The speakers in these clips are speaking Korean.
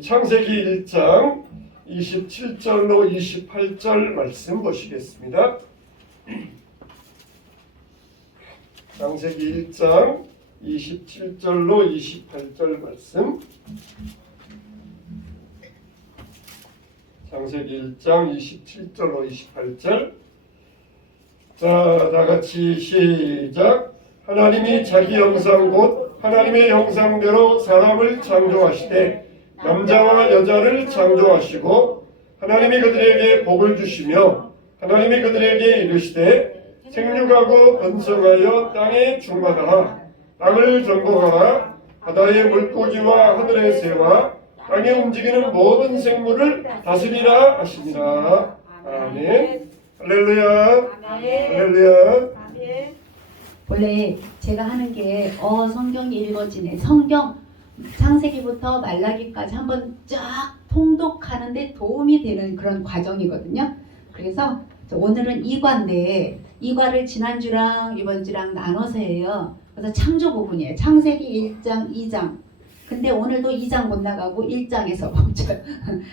창세기 1장 27절로 28절 말씀 보시겠습니다. 창세기 1장 27절로 28절 말씀. 창세기 1장 27절로 28절. 자, 다같이 시작. 하나님이 자기 형상 곧 하나님의 형상대로 사람을 창조하시되 남자와 여자를 창조하시고 하나님이 그들에게 복을 주시며 하나님이 그들에게 이르시되 생육하고 번성하여 땅에 충만하라. 땅을 정복하라. 바다의 물고기와 하늘의 새와 땅에 움직이는 모든 생물을 다스리라 하시니라. 아멘. 할렐루야. 할렐루야. 원래 제가 하는 게 성경이 읽어지네. 성경 창세기부터 말라기까지 한번 쫙 통독하는데 도움이 되는 그런 과정이거든요. 그래서 오늘은 2과인데 2과를 지난주랑 이번주랑 나눠서 해요. 그래서 창조 부분이에요. 창세기 1장, 2장. 근데 오늘도 2장 못 나가고 1장에서 멈춰요.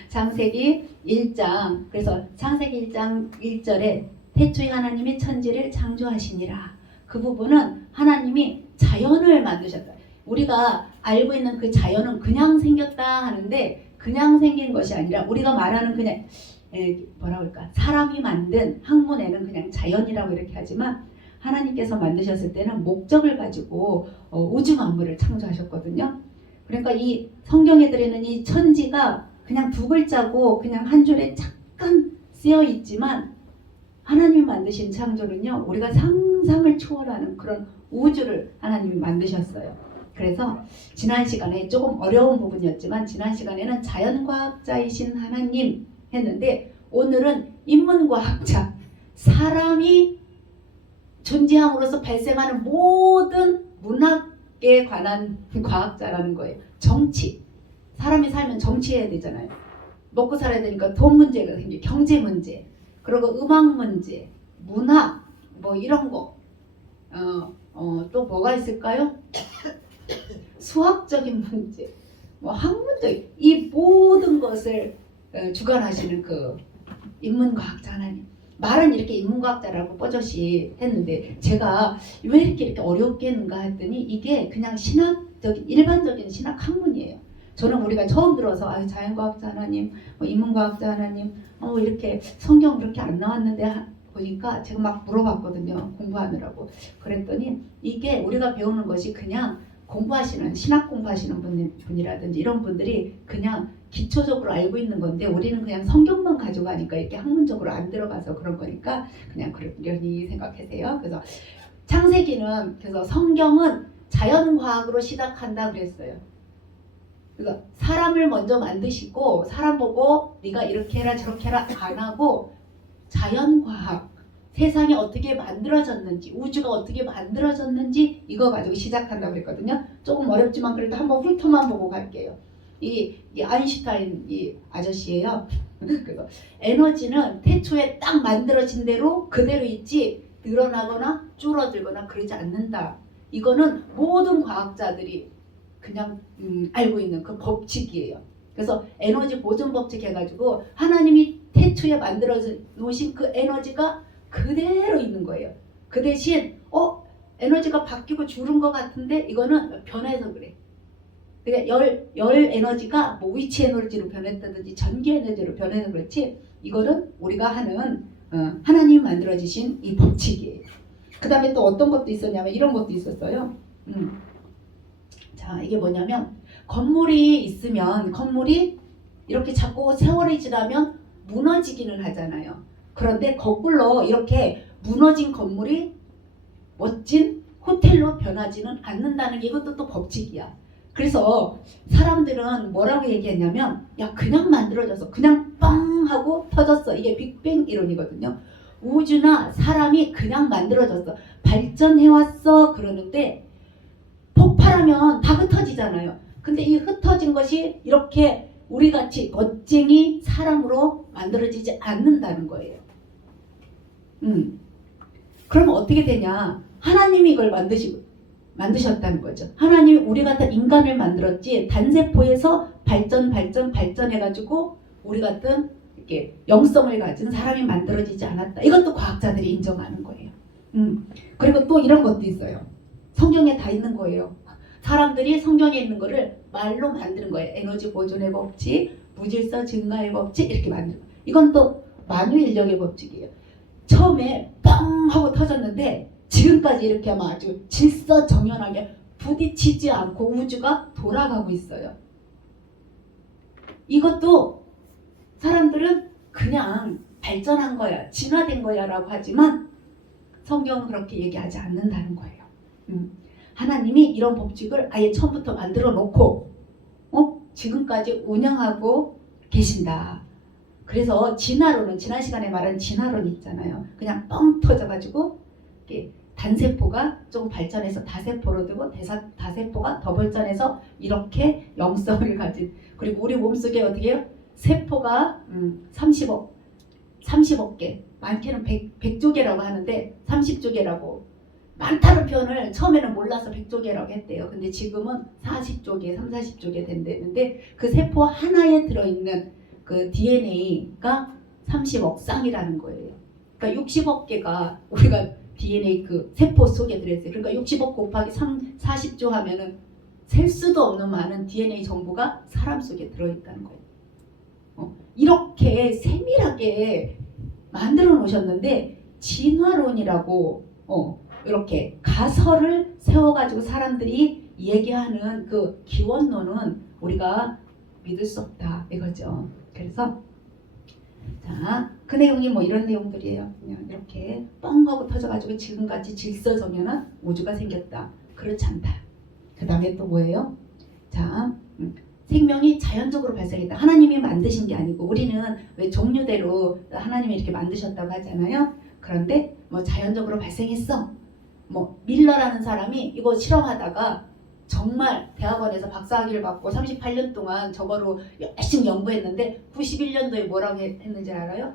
창세기 1장. 그래서 창세기 1장 1절에 태초에 하나님이 천지를 창조하시니라. 그 부분은 하나님이 자연을 만드셨다. 우리가 알고 있는 그 자연은 그냥 생겼다 하는데 그냥 생긴 것이 아니라 우리가 말하는 그냥 뭐라 그럴까, 사람이 만든 학문에는 그냥 자연이라고 이렇게 하지만 하나님께서 만드셨을 때는 목적을 가지고 우주 만물을 창조하셨거든요. 그러니까 이 성경에 들어있는 이 천지가 그냥 두 글자고 그냥 한 줄에 잠깐 쓰여 있지만 하나님이 만드신 창조는요, 우리가 상상을 초월하는 그런 우주를 하나님이 만드셨어요. 그래서 지난 시간에 조금 어려운 부분이었지만 지난 시간에는 자연과학자이신 하나님 했는데 오늘은 인문과학자, 사람이 존재함으로써 발생하는 모든 문학에 관한 과학자라는 거예요. 정치, 사람이 살면 정치해야 되잖아요. 먹고 살아야 되니까 돈 문제가 생겨, 경제 문제, 그리고 음악 문제, 문학, 뭐 이런 거, 또 뭐가 있을까요? 수학적인 문제, 뭐 학문적인, 이 모든 것을 주관하시는 그 인문과학자 하나님. 말은 이렇게 인문과학자라고 뻐젓이 했는데 제가 왜 이렇게 어렵게 했는가 했더니 이게 그냥 신학적인, 일반적인 신학 학문이에요. 저는 우리가 처음 들어서 자연과학자 하나님, 인문과학자 하나님, 이렇게 성경 그렇게 안 나왔는데 보니까 제가 막 물어봤거든요. 공부하느라고. 그랬더니 이게 우리가 배우는 것이 그냥 공부하시는, 신학 공부하시는 분이라든지 이런 분들이 그냥 기초적으로 알고 있는 건데 우리는 그냥 성경만 가져가니까 이렇게 학문적으로 안 들어가서 그런 거니까 그냥 그러려니 생각하세요. 그래서 창세기는, 그래서 성경은 자연과학으로 시작한다 그랬어요. 그래서 사람을 먼저 만드시고 사람 보고 네가 이렇게 해라 저렇게 해라 안 하고 자연과학, 세상이 어떻게 만들어졌는지, 우주가 어떻게 만들어졌는지 이거 가지고 시작한다고 그랬거든요. 조금 어렵지만 그래도 한번 훑어만 보고 갈게요. 이 아인슈타인 이 아저씨예요. 그래서 에너지는 태초에 딱 만들어진 대로 그대로 있지 늘어나거나 줄어들거나 그러지 않는다. 이거는 모든 과학자들이 그냥 알고 있는 그 법칙이에요. 그래서 에너지 보존 법칙 해가지고 하나님이 태초에 만들어 놓으신 그 에너지가 그대로 있는 거예요. 그 대신 에너지가 바뀌고 줄은 것 같은데 이거는 변해서 그래. 그러니까 열 에너지가 뭐 위치 에너지로 변했다든지 전기 에너지로 변해서 그렇지 이거는 우리가 하는 하나님이 만들어주신 이 법칙이에요. 그 다음에 또 어떤 것도 있었냐면 이런 것도 있었어요. 자, 이게 뭐냐면 건물이 있으면 건물이 이렇게 자꾸 세월이 지나면 무너지기는 하잖아요. 그런데 거꾸로 이렇게 무너진 건물이 멋진 호텔로 변하지는 않는다는 게 이것도 또 법칙이야. 그래서 사람들은 뭐라고 얘기했냐면 야 그냥 만들어져서 그냥 빵 하고 터졌어. 이게 빅뱅 이론이거든요. 우주나 사람이 그냥 만들어졌어. 발전해왔어 그러는데 폭발하면 다 흩어지잖아요. 근데 이 흩어진 것이 이렇게 우리같이 멋쟁이 사람으로 만들어지지 않는다는 거예요. 그럼 어떻게 되냐? 하나님이 이걸 만드셨다는 거죠. 하나님이 우리 같은 인간을 만들었지 단세포에서 발전해가지고 우리 같은 이렇게 영성을 가진 사람이 만들어지지 않았다. 이것도 과학자들이 인정하는 거예요. 그리고 또 이런 것도 있어요. 성경에 다 있는 거예요. 사람들이 성경에 있는 거를 말로 만드는 거예요. 에너지 보존의 법칙, 무질서 증가의 법칙 이렇게 만드는 거예요. 이건 또 만유인력의 법칙이에요. 처음에 뻥 하고 터졌는데 지금까지 이렇게 하면 아주 질서정연하게 부딪히지 않고 우주가 돌아가고 있어요. 이것도 사람들은 그냥 발전한 거야, 진화된 거야 라고 하지만 성경은 그렇게 얘기하지 않는다는 거예요. 하나님이 이런 법칙을 아예 처음부터 만들어 놓고 지금까지 운영하고 계신다. 그래서 진화론은 지난 시간에 말한 진화론 있잖아요. 그냥 뻥 터져가지고 단세포가 좀 발전해서 다세포로 되고 다세포가 더 발전해서 이렇게 영성을 가진, 그리고 우리 몸속에 어떻게 해요? 세포가 30억 개, 많게는 100조 개라고 하는데 30조 개라고, 많다는 표현을 처음에는 몰라서 100조 개라고 했대요. 근데 지금은 40조 개, 40조 개 된다는데 그 세포 하나에 들어있는 그 DNA가 30억 쌍이라는 거예요. 그러니까 60억 개가 우리가 DNA 그 세포 속에 들어있어요. 그러니까 60억 곱하기 40조 하면은 셀 수도 없는 많은 DNA 정보가 사람 속에 들어있다는 거예요. 이렇게 세밀하게 만들어 놓으셨는데 진화론이라고 이렇게 가설을 세워가지고 사람들이 얘기하는 그 기원론은 우리가 믿을 수 없다 이거죠. 그래서 자, 그 내용이 뭐 이런 내용들이에요. 그냥 이렇게 뻥하고 터져가지고 지금같이 질서정연한 우주가 생겼다. 그렇지 않다. 그 다음에 또 뭐예요? 자, 생명이 자연적으로 발생했다. 하나님이 만드신 게 아니고, 우리는 왜 종류대로 하나님이 이렇게 만드셨다고 하잖아요. 그런데 뭐 자연적으로 발생했어. 뭐 밀러라는 사람이 이거 실험하다가 정말 대학원에서 박사학위를 받고 38년 동안 저거로 열심히 연구했는데 91년도에 뭐라고 했는지 알아요?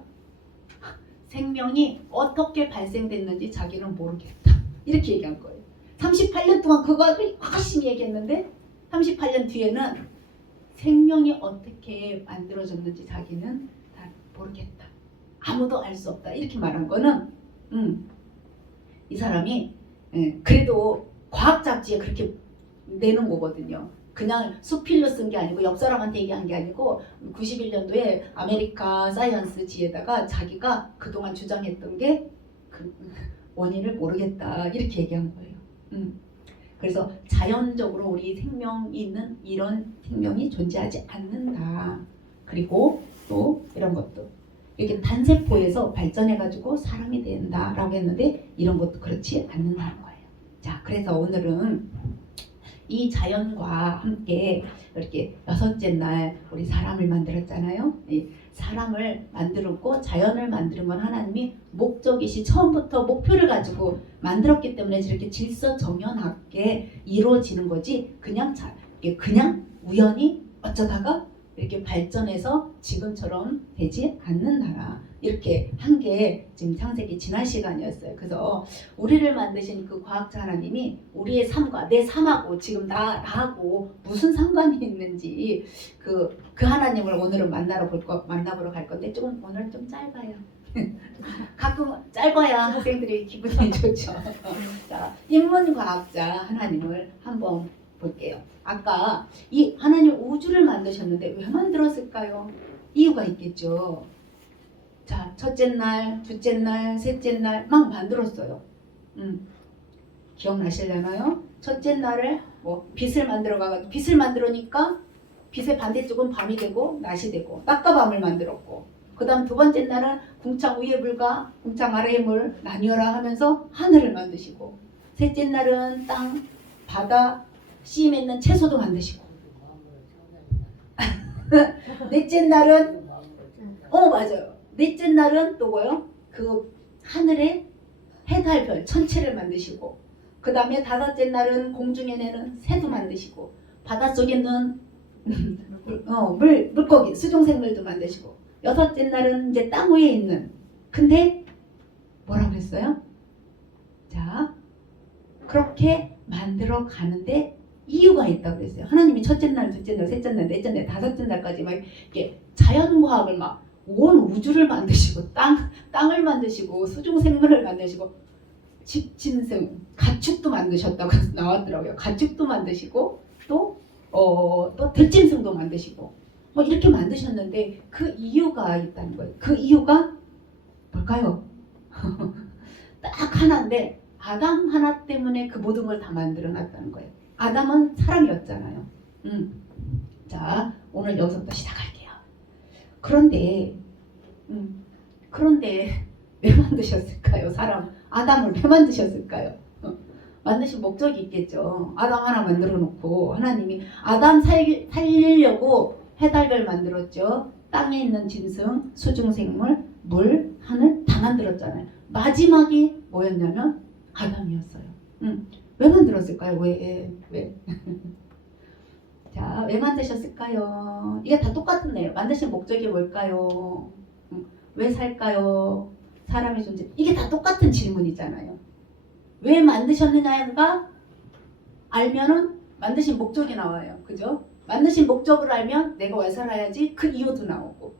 생명이 어떻게 발생됐는지 자기는 모르겠다. 이렇게 얘기한 거예요. 38년 동안 그거를 열심히 얘기했는데 38년 뒤에는 생명이 어떻게 만들어졌는지 자기는 다 모르겠다. 아무도 알 수 없다. 이렇게 말한 거는 이 사람이 그래도 과학 잡지에 그렇게 내는 거거든요. 그냥 수필로 쓴 게 아니고 옆 사람한테 얘기한 게 아니고 91년도에 아메리카 사이언스지에다가 자기가 그동안 주장했던 게 그 원인을 모르겠다 이렇게 얘기한 거예요. 그래서 자연적으로 우리 생명이 있는 이런 생명이 존재하지 않는다. 그리고 또 이런 것도 이렇게 단세포에서 발전해가지고 사람이 된다라고 했는데 이런 것도 그렇지 않는다는 거예요. 자, 그래서 오늘은 이 자연과 함께 이렇게 여섯째 날 우리 사람을 만들었잖아요. 사람을 만들었고 자연을 만드는 건 하나님이 목적이시 처음부터 목표를 가지고 만들었기 때문에 저렇게 질서정연하게 이루어지는 거지 그냥 우연히 어쩌다가 이렇게 발전해서 지금처럼 되지 않는다. 이렇게 한 게 지금 창세기 지난 시간이었어요. 그래서 우리를 만드신 그 과학자 하나님이 우리의 삶과 내 삶하고 지금 나하고 무슨 상관이 있는지 그 하나님을 오늘은 만나보러 갈 건데 조금 오늘 좀 짧아요. 가끔 짧아야 학생들이 기분이 좋죠. 자, 인문과학자 하나님을 한번 볼게요. 아까 이 하나님 우주를 만드셨는데 왜 만들었을까요? 이유가 있겠죠. 자, 첫째 날, 둘째 날, 셋째 날 막 만들었어요. 기억나시려나요? 첫째 날을 뭐 빛을 만들어가지고 빛을 만들으니까 빛의 반대쪽은 밤이 되고 낮이 되고 낮과 밤을 만들었고, 그 다음 두 번째 날은 궁창 위의 물과 궁창 아래의 물 나뉘어라 하면서 하늘을 만드시고, 셋째 날은 땅, 바다, 씨 맺는 채소도 만드시고 넷째 날은 맞아요. 넷째 날은 또 뭐요? 그 하늘에 해달 별 천체를 만드시고, 그 다음에 다섯째 날은 공중에 내는 새도 만드시고, 바닷속에 있는 물고기 수중생물도 만드시고, 여섯째 날은 이제 땅 위에 있는, 근데 뭐라고 했어요? 자, 그렇게 만들어 가는데 이유가 있다고 그랬어요. 하나님이 첫째 날, 둘째 날, 셋째 날, 넷째 날, 다섯째 날까지 막 이렇게 자연과학을 막 온 우주를 만드시고 땅을 만드시고 수중 생물을 만드시고 집짐승, 가축도 만드셨다고 나왔더라고요. 가축도 만드시고 또 들짐승도 만드시고 뭐 이렇게 만드셨는데 그 이유가 있다는 거예요. 그 이유가 뭘까요? 딱 하나인데 아담 하나 때문에 그 모든 걸 다 만들어 놨다는 거예요. 아담은 사람이었잖아요. 자, 오늘 여기서부터 시작할게요. 그런데 왜 만드셨을까요? 아담을 왜 만드셨을까요? 만드신 목적이 있겠죠. 아담 하나 만들어 놓고 하나님이 아담 살리려고 해달별 만들었죠. 땅에 있는 짐승, 수중생물, 물, 하늘 다 만들었잖아요. 마지막이 뭐였냐면 아담이었어요. 왜 만들었을까요? 왜? 자, 왜 만드셨을까요? 이게 다 똑같은데요. 만드신 목적이 뭘까요? 왜 살까요? 사람의 존재. 이게 다 똑같은 질문이잖아요. 왜 만드셨느냐가 알면은 만드신 목적이 나와요. 그죠? 만드신 목적을 알면 내가 왜 살아야지? 그 이유도 나오고.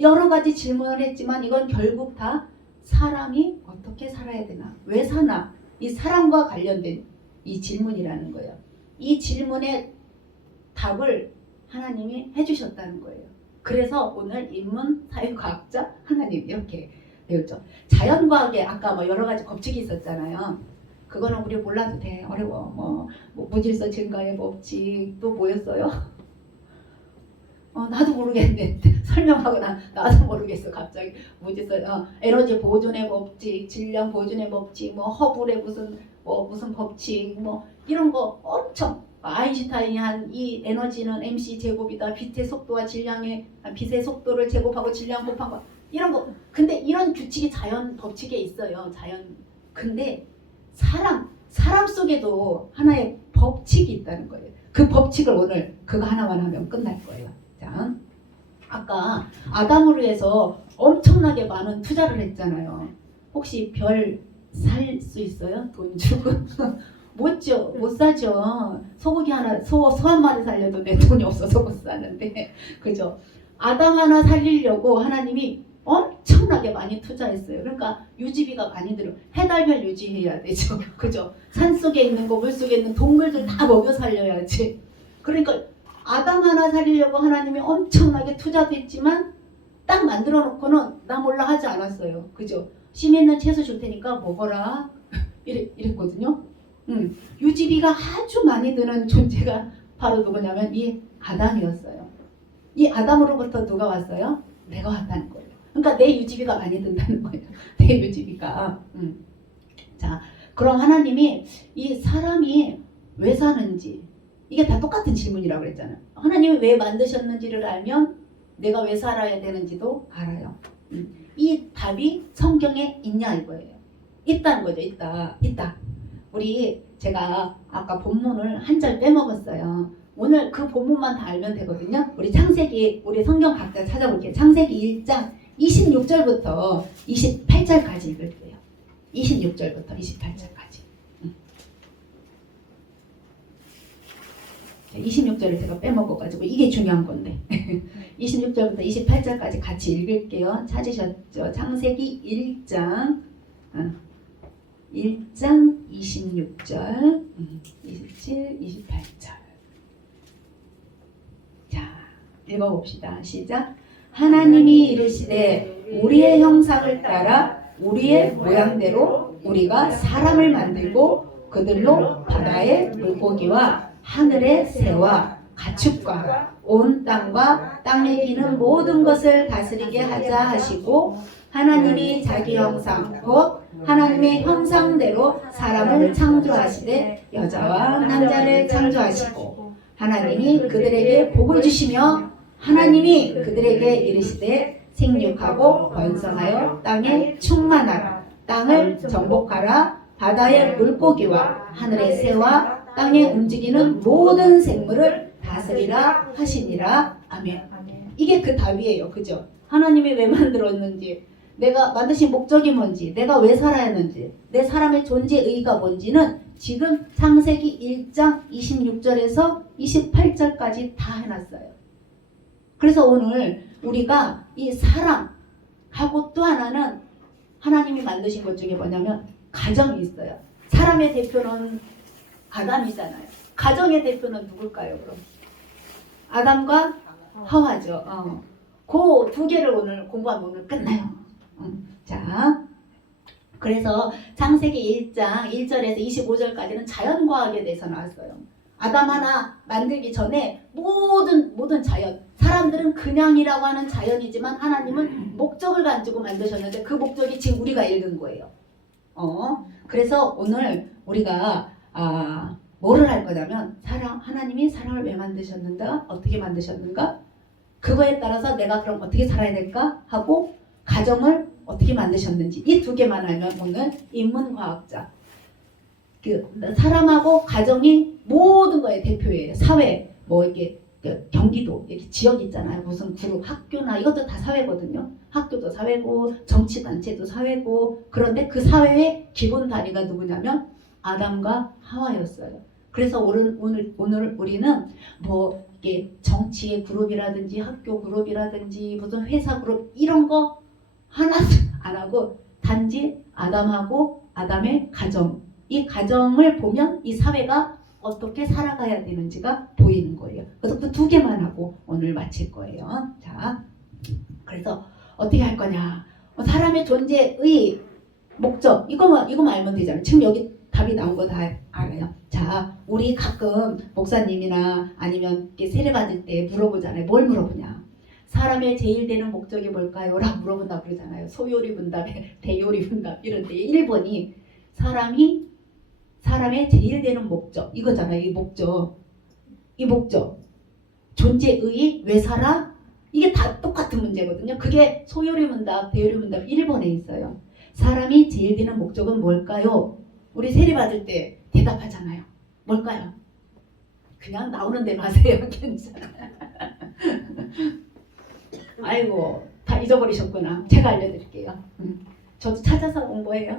여러 가지 질문을 했지만 이건 결국 다 사람이 어떻게 살아야 되나? 왜 사나? 이 사람과 관련된 이 질문이라는 거예요. 이 질문의 답을 하나님이 해주셨다는 거예요. 그래서 오늘 인문사회과학자 하나님 이렇게 배웠죠. 자연과학에 아까 뭐 여러 가지 법칙이 있었잖아요. 그거는 우리 몰라도 돼. 어려워. 뭐 무질서 증가의 법칙 또 뭐였어요? 나도 모르겠는데 설명하고 나도 모르겠어. 갑자기 무질서 에너지 보존의 법칙, 질량 보존의 법칙, 뭐 허블의 무슨 법칙, 뭐 이런 거 엄청 아인슈타인이 한 이 에너지는 mc 제곱이다. 빛의 속도와 빛의 속도를 제곱하고 질량 곱한 거 이런 거. 근데 이런 규칙이 자연 법칙에 있어요. 근데 사람 속에도 하나의 법칙이 있다는 거예요. 그 법칙을 오늘 그거 하나만 하면 끝날 거예요. 자, 아까 아담으로 해서 엄청나게 많은 투자를 했잖아요. 혹시 별 살 수 있어요? 돈 주고? 못 사죠. 소고기 하나, 소 한 마리 살려도 내 돈이 없어서 못 사는데, 그죠? 아담 하나 살리려고 하나님이 엄청나게 많이 투자했어요. 그러니까 유지비가 많이 들어. 해달별 유지해야 되죠. 그죠? 산 속에 있는 거, 물 속에 있는 동물들 다 먹여 살려야지. 그러니까 아담 하나 살리려고 하나님이 엄청나게 투자도 했지만 딱 만들어 놓고는 나 몰라 하지 않았어요. 그죠? 심 있는 채소 줄 테니까 먹어라. 이랬거든요. 유지비가 아주 많이 드는 존재가 바로 누구냐면 이 아담이었어요. 이 아담으로부터 누가 왔어요? 내가 왔다는 거예요. 그러니까 내 유지비가 많이 든다는 거예요. 내 유지비가. 자, 그럼 하나님이 이 사람이 왜 사는지 이게 다 똑같은 질문이라고 그랬잖아요. 하나님이 왜 만드셨는지를 알면 내가 왜 살아야 되는지도 알아요. 이 답이 성경에 있냐 이거예요. 있다는 거죠. 있다. 제가 아까 본문을 한 절 빼먹었어요. 오늘 그 본문만 다 알면 되거든요. 우리 창세기, 우리 성경 각자 찾아볼게요. 창세기 1장 26절부터 28절까지 읽을게요. 26절부터 28절까지. 26절을 제가 빼먹어가지고 이게 중요한 건데 26절부터 28절까지 같이 읽을게요. 찾으셨죠? 창세기 1장 26절 27, 28절. 자, 읽어봅시다. 시작. 하나님이 이르시되 우리의 형상을 따라 우리의 모양대로 우리가 사람을 만들고 그들로 바다의 물고기와 하늘의 새와 가축과 온 땅과 땅에 기는 모든 것을 다스리게 하자 하시고 하나님이 자기 형상 곧 하나님의 형상대로 사람을 창조하시되 여자와 남자를 창조하시고 하나님이 그들에게 복을 주시며 하나님이 그들에게 이르시되 생육하고 번성하여 땅에 충만하라 땅을 정복하라 바다의 물고기와 하늘의 새와 땅에 움직이는 모든 생물을 다스리라 하시니라. 아멘. 이게 그 답이에요. 그죠? 하나님이 왜 만들었는지 내가 만드신 목적이 뭔지 내가 왜 살아야 하는지 내 사람의 존재 의의가 뭔지는 지금 창세기 1장 26절에서 28절까지 다 해놨어요. 그래서 오늘 우리가 이 사랑하고 또 하나는 하나님이 만드신 것 중에 뭐냐면 가정이 있어요. 사람의 대표는 아담이잖아요. 가정의 대표는 누굴까요? 그럼 아담과 하와죠. 그 두 개를 오늘 공부하면 오늘 끝나요. 자, 그래서 창세기 1장 1절에서 25절까지는 자연과학에 대해서 나왔어요. 아담 하나 만들기 전에 모든 자연, 사람들은 그냥이라고 하는 자연이지만 하나님은 목적을 가지고 만드셨는데 그 목적이 지금 우리가 읽은 거예요. 그래서 오늘 우리가 뭐를 할 거냐면 하나님이 사람을 왜 만드셨는가? 어떻게 만드셨는가? 그거에 따라서 내가 그럼 어떻게 살아야 될까? 하고 가정을 어떻게 만드셨는지 이 두 개만 알면 오늘 인문과학자 사람하고 가정이 모든 거의 대표예요. 사회 뭐 이렇게 경기도 이렇게 지역 있잖아요. 무슨 그룹 학교나 이것도 다 사회거든요. 학교도 사회고 정치단체도 사회고 그런데 그 사회의 기본 단위가 누구냐면 아담과 하와였어요. 그래서 오늘 우리는 뭐 이게 정치의 그룹이라든지 학교 그룹이라든지 무슨 회사 그룹 이런 거 하나도 안 하고 단지 아담하고 아담의 가정 이 가정을 보면 이 사회가 어떻게 살아가야 되는지가 보이는 거예요. 그래서 그 두 개만 하고 오늘 마칠 거예요. 자, 그래서 어떻게 할 거냐? 사람의 존재의 목적 이거만 알면 되잖아요. 지금 여기 답이 나온 거 다 알아요. 자, 우리 가끔 목사님이나 아니면 세례 받을 때 물어보잖아요. 뭘 물어보냐? 사람의 제일 되는 목적이 뭘까요? 라고 물어본다고 그러잖아요. 소요리 분답에 대요리 분답 이런데 1번이 사람의 제일 되는 목적 이거잖아요. 이 목적 존재의 왜 살아? 이게 다 똑같은 문제거든요. 그게 소요리 문답 대요리 문답 1번에 있어요. 사람이 제일 되는 목적은 뭘까요? 우리 세례 받을 때 대답하잖아요. 뭘까요? 그냥 나오는 대로 하세요. 괜찮아요. 아이고 다 잊어버리셨구나. 제가 알려드릴게요. 저도 찾아서 온 거예요.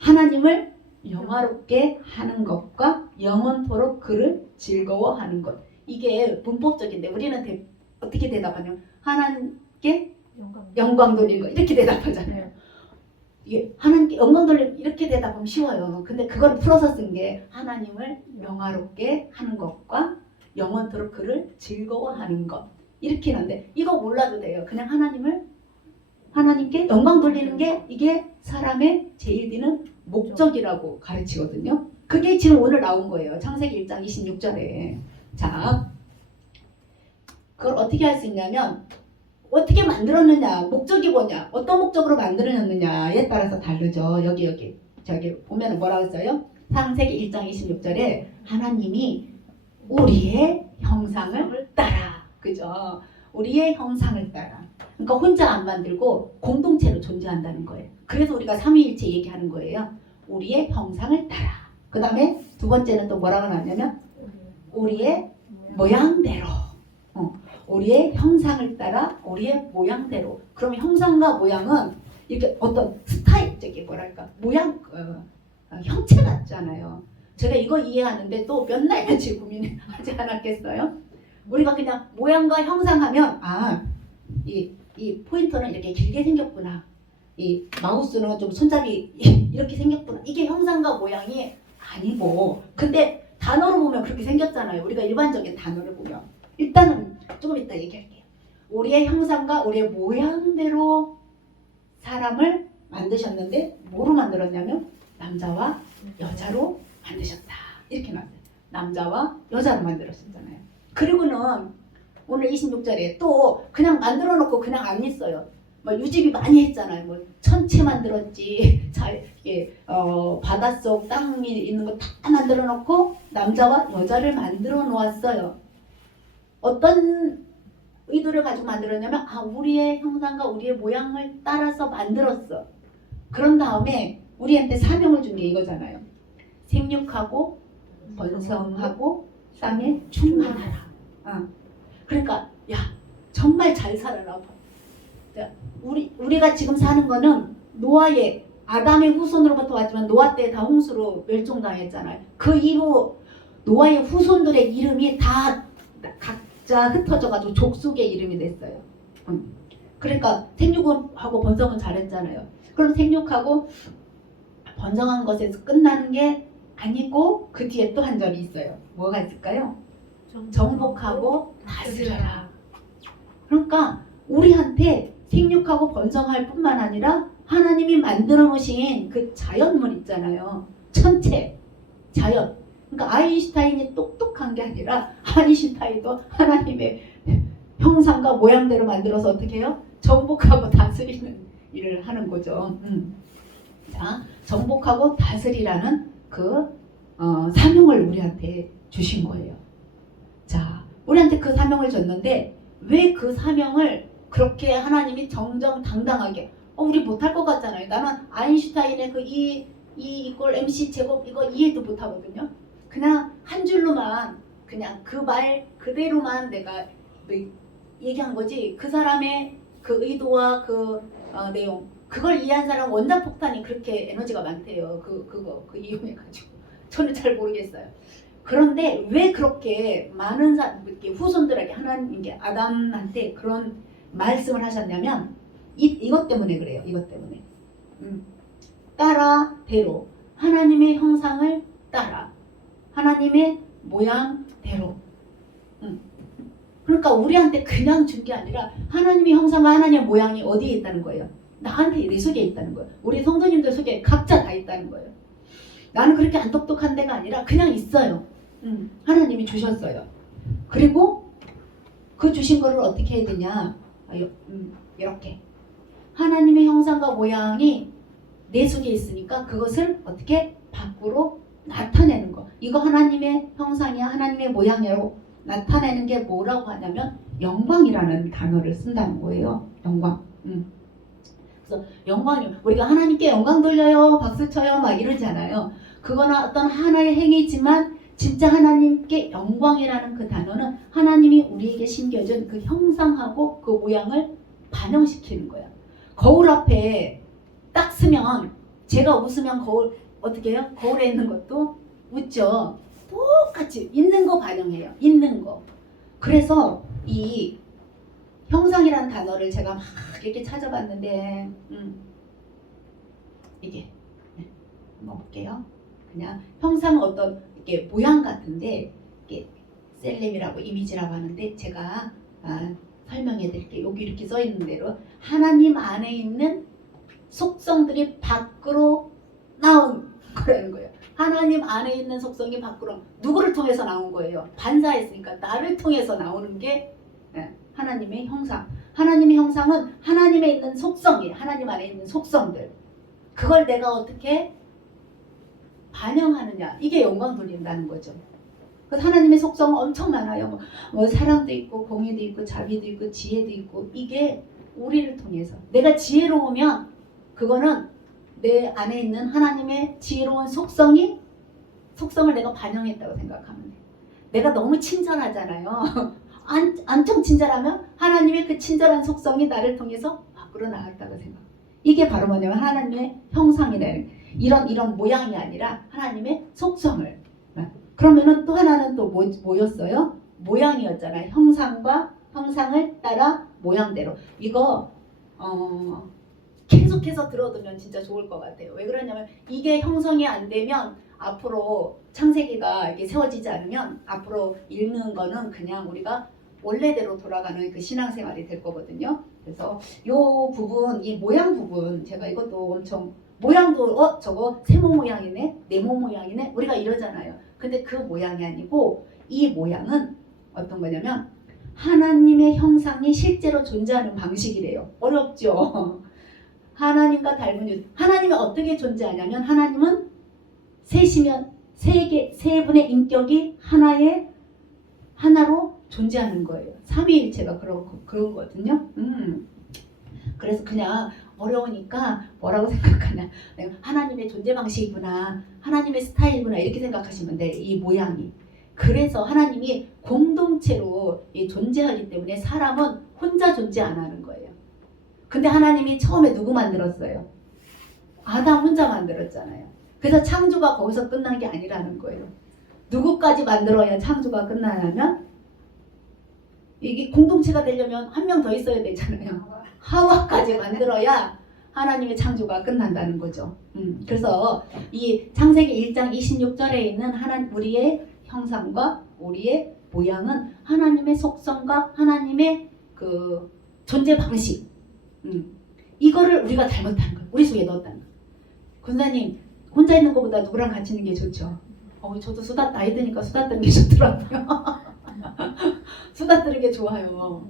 하나님을 영화롭게 하는 것과 영원토록 그를 즐거워하는 것. 이게 문법적인데 우리는 어떻게 대답하냐면 하나님께 영광 돌리는 거 이렇게 대답하잖아요. 이게 하나님께 영광 돌리는 이렇게 대답하면 쉬워요. 근데 그걸 풀어서 쓴 게 하나님을 영화롭게 하는 것과 영원토록 그를 즐거워하는 것 이렇게 하는데 이거 몰라도 돼요. 그냥 하나님께 영광 돌리는 게 이게 사람의 제일 되는 목적이라고 가르치거든요. 그게 지금 오늘 나온 거예요. 창세기 1장 26절에. 자, 그걸 어떻게 할 수 있냐면 어떻게 만들었느냐, 목적이 뭐냐, 어떤 목적으로 만들어졌느냐에 따라서 다르죠. 여기 저기 보면 뭐라고 써요? 창세기 1장 26절에 하나님이 우리의 형상을 따라, 그죠? 우리의 형상을 따라. 그러니까 혼자 안 만들고 공동체로 존재한다는 거예요. 그래서 우리가 삼위일체 얘기하는 거예요. 우리의 형상을 따라. 그 다음에 두 번째는 또 뭐라고 나왔냐면 우리의 모양대로. 우리의 형상을 따라 우리의 모양대로. 그러면 형상과 모양은 이렇게 어떤 스타일, 뭐랄까 모양, 형체 같잖아요. 제가 이거 이해하는데 또 몇 날 며칠 고민하지 않았겠어요? 우리가 그냥 모양과 형상하면 이 포인터는 이렇게 길게 생겼구나. 이 마우스는 좀 손잡이 이렇게 생겼구나. 이게 형상과 모양이 아니고 근데 단어로 보면 그렇게 생겼잖아요. 우리가 일반적인 단어를 보면. 일단은 조금 이따 얘기할게요. 우리의 형상과 우리의 모양대로 사람을 만드셨는데 뭐로 만들었냐면 남자와 여자로 만드셨다. 이렇게 나왔어요. 남자와 여자로 만들었었잖아요. 그리고는 오늘 26절에 또 그냥 만들어 놓고 그냥 안 있어요. 뭐 유지비 많이 했잖아요. 뭐 천체 만들었지, 바닷속 땅이 있는 거 다 만들어 놓고 남자와 여자를 만들어 놓았어요. 어떤 의도를 가지고 만들었냐면 우리의 형상과 우리의 모양을 따라서 만들었어. 그런 다음에 우리한테 사명을 준 게 이거잖아요. 생육하고 번성하고 땅에 충만하라. 그러니까 정말 잘 살아라. 우리가 지금 사는 거는 노아의 아담의 후손으로부터 왔지만 노아 때 다 홍수로 멸종당했잖아요. 그 이후 노아의 후손들의 이름이 다 각자 흩어져가지고 족속의 이름이 됐어요. 그러니까 생육하고 번성은 잘했잖아요. 그럼 생육하고 번성한 것에서 끝나는 게 아니고 그 뒤에 또 한 절이 있어요. 뭐가 있을까요? 정복하고 다스려라. 그러니까 우리한테 생육하고 번성할 뿐만 아니라 하나님이 만들어 놓으신 그 자연물 있잖아요. 천체, 자연. 그러니까 아인슈타인이 똑똑한 게 아니라 아인슈타인도 하나님의 형상과 모양대로 만들어서 어떻게 해요? 정복하고 다스리는 일을 하는 거죠. 자, 정복하고 다스리라는 그 사명을 우리한테 주신 거예요. 자, 우리한테 그 사명을 줬는데 왜 그 사명을 그렇게 하나님이 정정당당하게 우리 못할 것 같잖아요. 나는 아인슈타인의 그 E 이꼴 MC 제곱 이거 이해도 못하거든요. 그냥 한 줄로만 그냥 그 말 그대로만 내가 얘기한 거지 그 사람의 그 의도와 그 내용 그걸 이해한 사람 원자폭탄이 그렇게 에너지가 많대요. 그거 이용해가지고 저는 잘 모르겠어요. 그런데 왜 그렇게 많은 이렇게 후손들에게 하나님께 아담한테 그런 말씀을 하셨냐면 이것 때문에 그래요. 이것 때문에 따라 대로 하나님의 형상을 따라 하나님의 모양대로. 그러니까 우리한테 그냥 준 게 아니라 하나님의 형상과 하나님의 모양이 어디에 있다는 거예요? 나한테 내 속에 있다는 거예요. 우리 성도님들 속에 각자 다 있다는 거예요. 나는 그렇게 안 똑똑한 데가 아니라 그냥 있어요. 하나님이 주셨어요. 그리고 그 주신 거를 어떻게 해야 되냐? 이렇게 하나님의 형상과 모양이 내 속에 있으니까 그것을 어떻게 밖으로 나타내는 거. 이거 하나님의 형상이야, 하나님의 모양이라고 나타내는 게 뭐라고 하냐면 영광이라는 단어를 쓴다는 거예요. 영광. 그래서 영광이 우리가 하나님께 영광 돌려요, 박수 쳐요, 막 이러잖아요. 그거는 어떤 하나의 행위지만 진짜 하나님께 영광이라는 그 단어는 하나님이 우리에게 심겨준 그 형상하고 그 모양을 반영시키는 거야. 거울 앞에 딱 쓰면 제가 웃으면 거울 어떻게 해요? 거울에 있는 것도 웃죠. 똑같이 있는 거 반영해요. 있는 거. 그래서 이 형상이라는 단어를 제가 막 이렇게 찾아봤는데 이게 한번 볼게요. 그냥 형상은 어떤 이렇게 모양 같은데 이게 셀림이라고 이미지라고 하는데 제가 설명해 드릴게요. 여기 이렇게 써 있는 대로 하나님 안에 있는 속성들이 밖으로 나온 거라는 거예요. 하나님 안에 있는 속성이 밖으로 누구를 통해서 나온 거예요? 반사했으니까 나를 통해서 나오는 게 하나님의 형상. 하나님의 형상은 하나님에 있는 속성이에요. 하나님 안에 있는 속성들. 그걸 내가 어떻게 반영하느냐. 이게 영광 돌린다는 거죠. 그래서 하나님의 속성은 엄청 많아요. 뭐 사랑도 있고 공의도 있고 자비도 있고 지혜도 있고 이게 우리를 통해서 내가 지혜로우면 그거는 내 안에 있는 하나님의 지혜로운 속성을 내가 반영했다고 생각하면 돼. 내가 너무 친절하잖아요. 엄청 친절하면 하나님의 그 친절한 속성이 나를 통해서 밖으로 나왔다고 생각. 이게 바로 뭐냐면 하나님의 형상이라는 이런 모양이 아니라 하나님의 속성을. 그러면은 또 하나는 또 뭐였어요? 모양이었잖아요. 형상을 따라 모양대로. 이거 계속해서 들어두면 진짜 좋을 것 같아요. 왜 그러냐면 이게 형성이 안 되면 앞으로 창세기가 이렇게 세워지지 않으면 앞으로 읽는 거는 그냥 우리가 원래대로 돌아가는 그 신앙생활이 될 거거든요. 그래서 요 부분, 이 모양 부분 제가 이것도 엄청 모양도 저거 세모 모양이네, 네모 모양이네 우리가 이러잖아요. 근데 그 모양이 아니고 이 모양은 어떤 거냐면 하나님의 형상이 실제로 존재하는 방식이래요. 어렵죠? 하나님과 닮은 하나님이 어떻게 존재하냐면 하나님은 셋이면 세 분의 인격이 하나로 존재하는 거예요. 삼위일체가 그런 거거든요. 그래서 그냥 어려우니까 뭐라고 생각하냐. 내가 하나님의 존재 방식이구나. 하나님의 스타일이구나. 이렇게 생각하시면 돼요. 이 모양이. 그래서 하나님이 공동체로 존재하기 때문에 사람은 혼자 존재 안 하는 거예요. 근데 하나님이 처음에 누구 만들었어요? 아담 혼자 만들었잖아요. 그래서 창조가 거기서 끝난 게 아니라는 거예요. 누구까지 만들어야 창조가 끝나냐면 이게 공동체가 되려면 한 명 더 있어야 되잖아요. 하와까지 만들어야 하나님의 창조가 끝난다는 거죠. 그래서 이 창세기 1장 26절에 있는 우리의 형상과 우리의 모양은 하나님의 속성과 하나님의 그 존재 방식, 이거를 우리가 닮았다는 거예요. 우리 속에 넣었다는 거예요. 권사님, 혼자 있는 것보다 누구랑 같이 있는 게 좋죠. 저도 수다 나이 드니까 수다 떠는 게 좋더라고요. 수다 떠는 게 좋아요.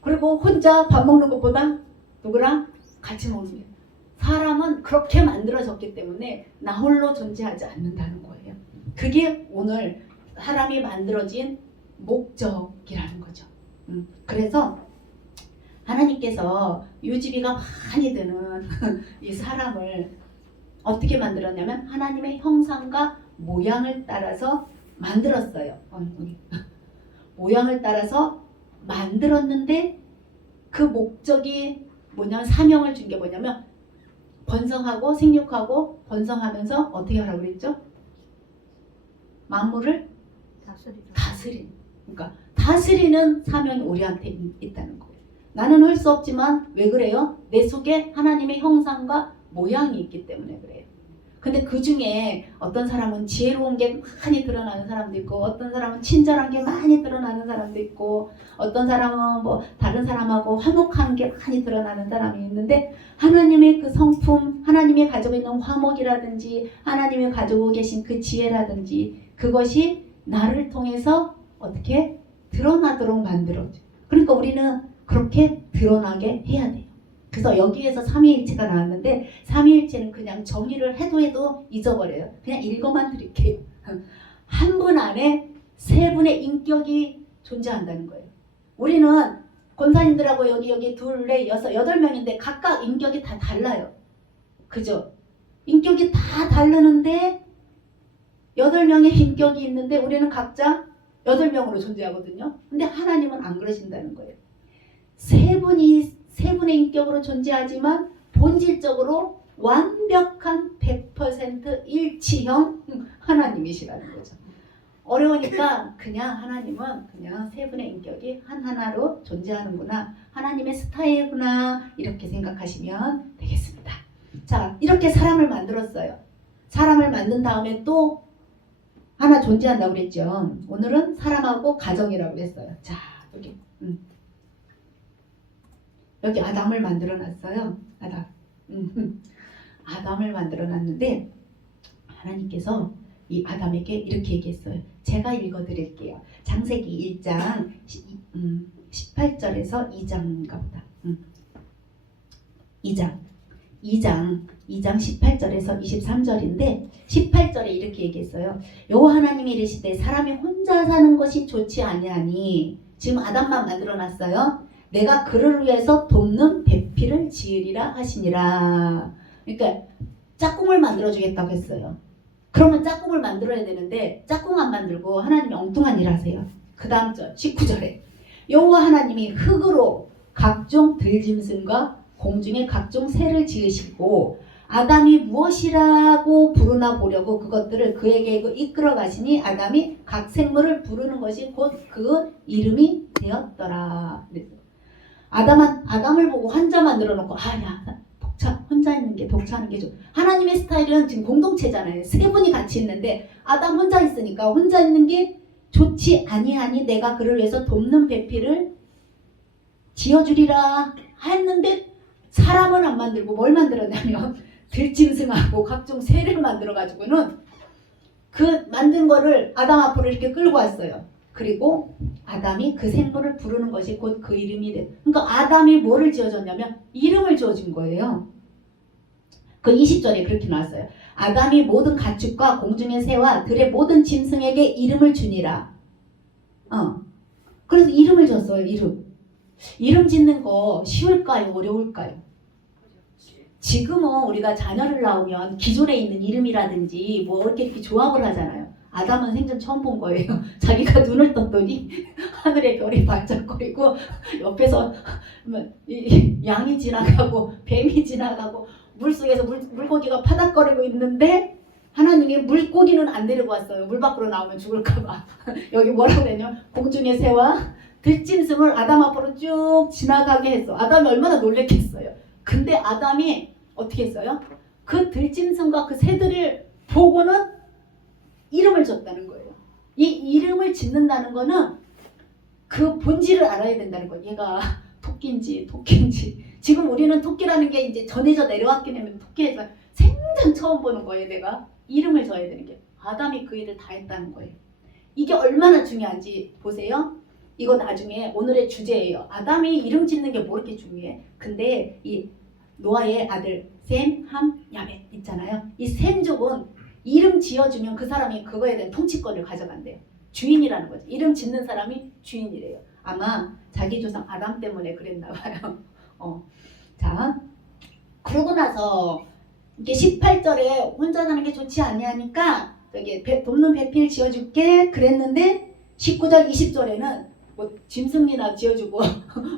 그리고 혼자 밥 먹는 것보다 누구랑 같이 먹는 게. 사람은 그렇게 만들어졌기 때문에 나 홀로 존재하지 않는다는 거예요. 그게 오늘 사람이 만들어진 목적이라는 거죠. 그래서 하나님께서 유지비가 많이 드는 이 사람을 어떻게 만들었냐면 하나님의 형상과 모양을 따라서 만들었어요. 모양을 따라서 만들었는데 그 목적이 뭐냐면 사명을 준 게 뭐냐면 번성하고 생육하고 번성하면서 어떻게 하라고 그랬죠? 만물을 다스리는. 그러니까 다스리는 사명이 우리한테 있다는 거예요. 나는 할 수 없지만 왜 그래요? 내 속에 하나님의 형상과 모양이 있기 때문에 그래요. 근데 그 중에 어떤 사람은 지혜로운 게 많이 드러나는 사람도 있고 어떤 사람은 친절한 게 많이 드러나는 사람도 있고 어떤 사람은 뭐 다른 사람하고 화목한 게 많이 드러나는 사람이 있는데 하나님의 그 성품, 하나님이 가지고 있는 화목이라든지 하나님이 가지고 계신 그 지혜라든지 그것이 나를 통해서 어떻게 드러나도록 만들어줘. 그러니까 우리는 그렇게 드러나게 해야 돼요. 그래서 여기에서 삼위일체가 나왔는데 삼위일체는 그냥 정의를 해도 잊어버려요. 그냥 읽어만 드릴게요. 한 분 안에 세 분의 인격이 존재한다는 거예요. 우리는 권사님들하고 여기 둘, 넷, 여섯, 8명인데 각각 인격이 다 달라요. 그죠? 인격이 다 다르는데 8명의 인격이 있는데 우리는 각자 8명으로 존재하거든요. 근데 하나님은 안 그러신다는 거예요. 세 분의 인격으로 존재하지만 본질적으로 완벽한 100% 일치형 하나님이시라는 거죠. 어려우니까 그냥 하나님은 그냥 세 분의 인격이 하나로 존재하는구나. 하나님의 스타일구나. 이렇게 생각하시면 되겠습니다. 자, 이렇게 사람을 만들었어요. 사람을 만든 다음에 또 하나 존재한다고 그랬죠. 오늘은 사람하고 가정이라고 했어요. 자, 여기 아담을 만들어 놨어요. 아담을 만들어 놨는데 하나님께서 이 아담에게 이렇게 얘기했어요. 제가 읽어 드릴게요. 창세기 1장 18절에서 2장인가 보다. 2장 18절에서 23절인데 18절에 이렇게 얘기했어요. 여호와 하나님이 이르시되 사람이 혼자 사는 것이 좋지 아니하니 지금 아담만 만들어 놨어요. 내가 그를 위해서 돕는 배필을 지으리라 하시니라. 그러니까 짝꿍을 만들어 주겠다고 했어요. 그러면 짝꿍을 만들어야 되는데 짝꿍 안 만들고 하나님이 엉뚱한 일 하세요. 그 다음 절 19절에 여호와 하나님이 흙으로 각종 들짐승과 공중의 각종 새를 지으시고 아담이 무엇이라고 부르나 보려고 그것들을 그에게 이끌어 가시니 아담이 각 생물을 부르는 것이 곧 그 이름이 되었더라. 아담을 보고 혼자 만들어 놓고 혼자 있는 게 독차하는 게 좋아. 하나님의 스타일은 지금 공동체잖아요. 세 분이 같이 있는데 아담 혼자 있으니까 혼자 있는 게 좋지 아니하니 내가 그를 위해서 돕는 배필을 지어주리라 했는데 사람은 안 만들고 뭘 만들었냐면 들짐승하고 각종 새를 만들어 가지고는 그 만든 거를 아담 앞으로 이렇게 끌고 왔어요. 그리고 아담이 그 생물을 부르는 것이 곧 그 이름이 돼. 그러니까 아담이 뭐를 지어줬냐면 이름을 지어준 거예요. 그 20절에 그렇게 나왔어요. 아담이 모든 가축과 공중의 새와 들의 모든 짐승에게 이름을 주니라. 그래서 이름을 줬어요. 이름 짓는 거 쉬울까요? 어려울까요? 지금은 우리가 자녀를 낳으면 기존에 있는 이름이라든지 뭐 이렇게 조합을 하잖아요. 아담은 생전 처음 본 거예요. 자기가 눈을 떴더니 하늘의 별이 반짝거리고 옆에서 양이 지나가고 뱀이 지나가고 물속에서 물고기가 파닥거리고 있는데 하나님이 물고기는 안 데리고 왔어요. 물 밖으로 나오면 죽을까봐. 여기 뭐라고 되냐? 공중의 새와 들짐승을 아담 앞으로 쭉 지나가게 했어. 아담이 얼마나 놀랬겠어요. 근데 아담이 어떻게 했어요? 그 들짐승과 그 새들을 보고는 이름을 줬다는 거예요. 이 이름을 짓는다는 거는 그 본질을 알아야 된다는 거예요. 얘가 토끼인지 지금 우리는 토끼라는 게 이제 전해져 내려왔기 때문에 토끼지만 생전 처음 보는 거예요. 내가 이름을 줘야 되는 게 아담이 그 일을 다 했다는 거예요. 이게 얼마나 중요한지 보세요. 이거 나중에 오늘의 주제예요. 아담이 이름 짓는 게 뭐 이렇게 중요해? 근데 이 노아의 아들 셈, 함, 야벳 있잖아요. 이 셈족은 이름 지어주면 그 사람이 그거에 대한 통치권을 가져간대요. 주인이라는 거죠. 이름 짓는 사람이 주인이래요. 아마 자기 조상 아담 때문에 그랬나 봐요. 자, 그러고 나서 이게 18절에 혼자 사는 게 좋지 않냐니까 저기 돕는 배필 지어줄게 그랬는데 19절 20절에는 뭐 짐승이나 지어주고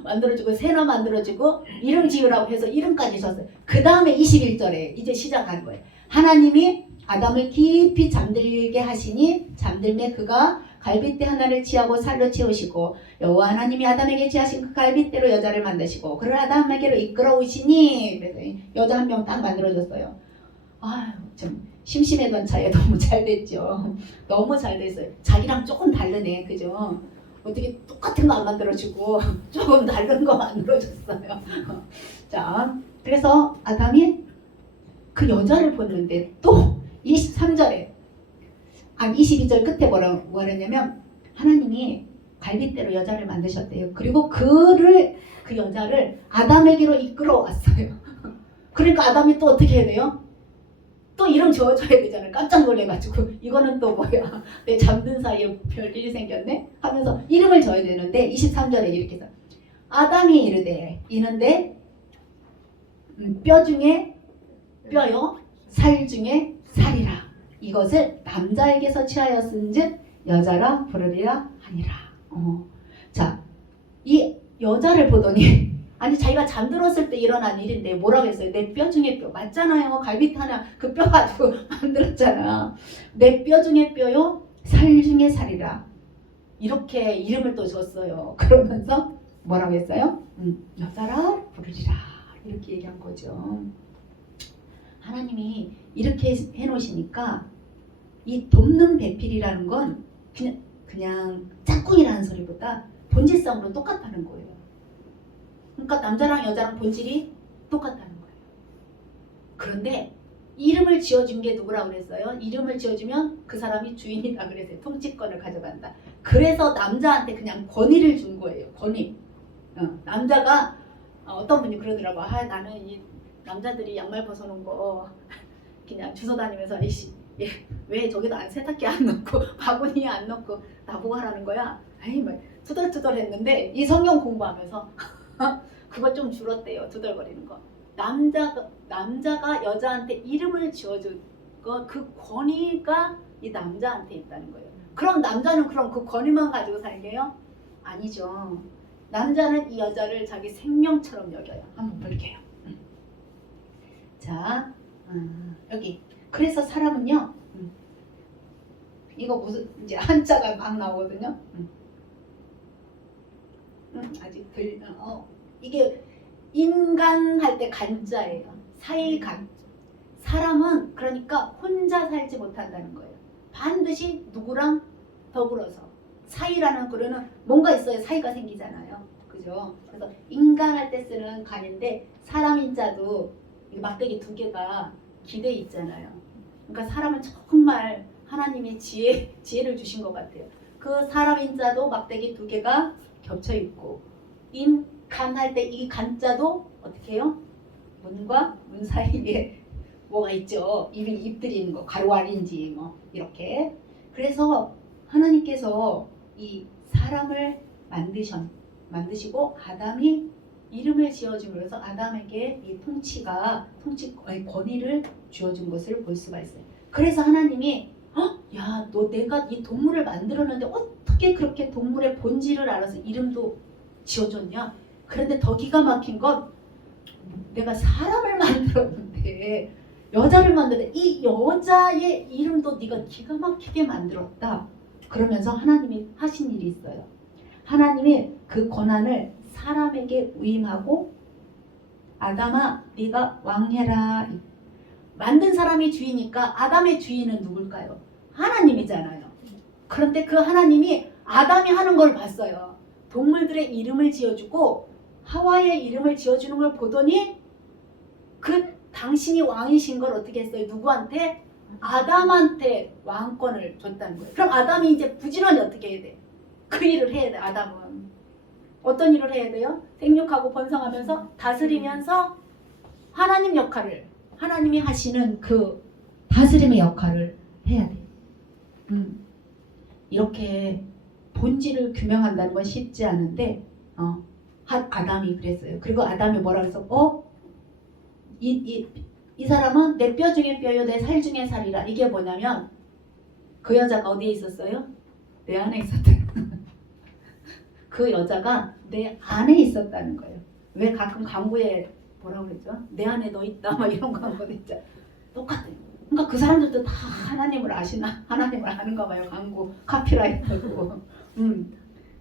만들어주고 새나 만들어주고 이름 지으라고 해서 이름까지 줬어요. 그 다음에 21절에 이제 시작한 거예요. 하나님이 아담을 깊이 잠들게 하시니 잠들매 그가 갈빗대 하나를 취하고 살로 채우시고 여호와 하나님이 아담에게 취하신 그 갈빗대로 여자를 만드시고 그를 아담에게로 이끌어 오시니 그래서 여자 한 명 딱 만들어줬어요. 아유 좀 심심했던 차에 너무 잘 됐죠. 너무 잘 됐어요. 자기랑 조금 다르네, 그죠? 어떻게 똑같은 거 안 만들어주고 조금 다른 거 만들어줬어요. 자, 그래서 아담이 그 여자를 봤는데 또 23절에 22절 끝에 뭐라고 하냐면 하나님이 갈빗대로 여자를 만드셨대요. 그리고 그 여자를 아담에게로 이끌어 왔어요. 그러니까 아담이 또 어떻게 해야 돼요? 또 이름 지어줘야 되잖아요. 깜짝 놀래가지고 이거는 또 뭐야? 내 잠든 사이에 별일이 생겼네? 하면서 이름을 줘야 되는데 23절에 이렇게 해서 아담이 이르되 뼈 중에 뼈요 살 중에 살이라 이것을 남자에게서 취하였은즉 여자라 부르리라 하니라. 자, 이 여자를 보더니 아니 자기가 잠들었을 때 일어난 일인데 뭐라고 했어요? 내 뼈 중에 뼈 맞잖아요. 갈비탕 하나 그 뼈 가지고 만들었잖아. 내 뼈 중에 뼈요 살 중에 살이라 이렇게 이름을 또 줬어요. 그러면서 뭐라고 했어요? 여자라 부르리라 이렇게 얘기한 거죠. 하나님이 이렇게 해놓으시니까 이 돕는 배필이라는 건 그냥 짝꿍이라는 소리보다 본질성으로 똑같다는 거예요. 그러니까 남자랑 여자랑 본질이 똑같다는 거예요. 그런데 이름을 지어준 게 누구라고 그랬어요? 이름을 지어주면 그 사람이 주인이다 그랬어요. 통치권을 가져간다. 그래서 남자한테 그냥 권위를 준 거예요. 권위. 남자가 어떤 분이 그러더라고. 나는 이 남자들이 양말 벗어놓은 거 그냥 주워 다니면서 이씨 왜 저기도 안 세탁기 안 넣고 바구니에 안 넣고 나보고 하라는 거야. 아이 뭐 투덜투덜 했는데 이 성경 공부하면서 그거 좀 줄었대요. 투덜거리는 거. 남자가 여자한테 이름을 지어준 거 그 권위가 이 남자한테 있다는 거예요. 그럼 남자는 그럼 그 권위만 가지고 살게요? 아니죠. 남자는 이 여자를 자기 생명처럼 여겨요. 한번 볼게요. 자, 여기. 그래서 사람은요, 이거 무슨, 이제 한자가 막 나오거든요. 아직 이게 인간 할 때 간자예요. 사이간. 사람은 그러니까 혼자 살지 못한다는 거예요. 반드시 누구랑 더불어서. 사이라는 글은 뭔가 있어야 사이가 생기잖아요. 그죠? 그래서 인간 할 때 쓰는 간인데 사람인 자도 막대기 두 개가 기대 있잖아요. 그러니까 사람은 정말 하나님의 지혜를 주신 것 같아요. 그 사람인 자도 막대기 두 개가 겹쳐 있고 간 할 때 이 간자도 어떻게 해요? 문과 문 사이에 뭐가 있죠. 입들이 있는 거 가로알인지 뭐 이렇게. 그래서 하나님께서 이 사람을 만드시고 아담이 이름을 지어줌으로써 아담에게 이 권위를 주어준 것을 볼 수가 있어요. 그래서 하나님이 야, 너 내가 이 동물을 만들었는데 어떻게 그렇게 동물의 본질을 알아서 이름도 지어줬냐? 그런데 더 기가 막힌 건 내가 사람을 만들었는데 아담한테 여자를 만드는데 이 여자의 이름도 네가 기가 막히게 만들었다. 그러면서 하나님이 하신 일이 있어요. 하나님이 그 권한을 사람에게 위임하고 아담아 네가 왕해라. 만든 사람이 주인이니까 아담의 주인은 누굴까요? 하나님이잖아요. 그런데 그 하나님이 아담이 하는 걸 봤어요. 동물들의 이름을 지어주고 하와의 이름을 지어주는 걸 보더니 그 당신이 왕이신 걸 어떻게 했어요? 누구한테? 아담한테 왕권을 줬다는 거예요. 그럼 아담이 이제 부지런히 어떻게 해야 돼? 그 일을 해야 돼. 아담은 어떤 일을 해야 돼요? 생육하고 번성하면서 다스리면서 하나님 역할을, 하나님이 하시는 그 다스림의 역할을 해야 돼. 이렇게 본질을 규명한다는 건 쉽지 않은데 아담이 그랬어요. 그리고 아담이 뭐라 그래서 이 사람은 내 뼈 중에 뼈요 내 살 중에 살이라. 이게 뭐냐면 그 여자가 어디에 있었어요? 내 안에 있었다. 그 여자가 내 안에 있었다는 거예요. 왜 가끔 광고에 뭐라고 그랬죠? 내 안에 너 있다 막 이런 광고도 있죠. 똑같아요. 그러니까 그 사람들도 다 하나님을 아시나? 하나님을 아는가 봐요. 광고 카피라이터고.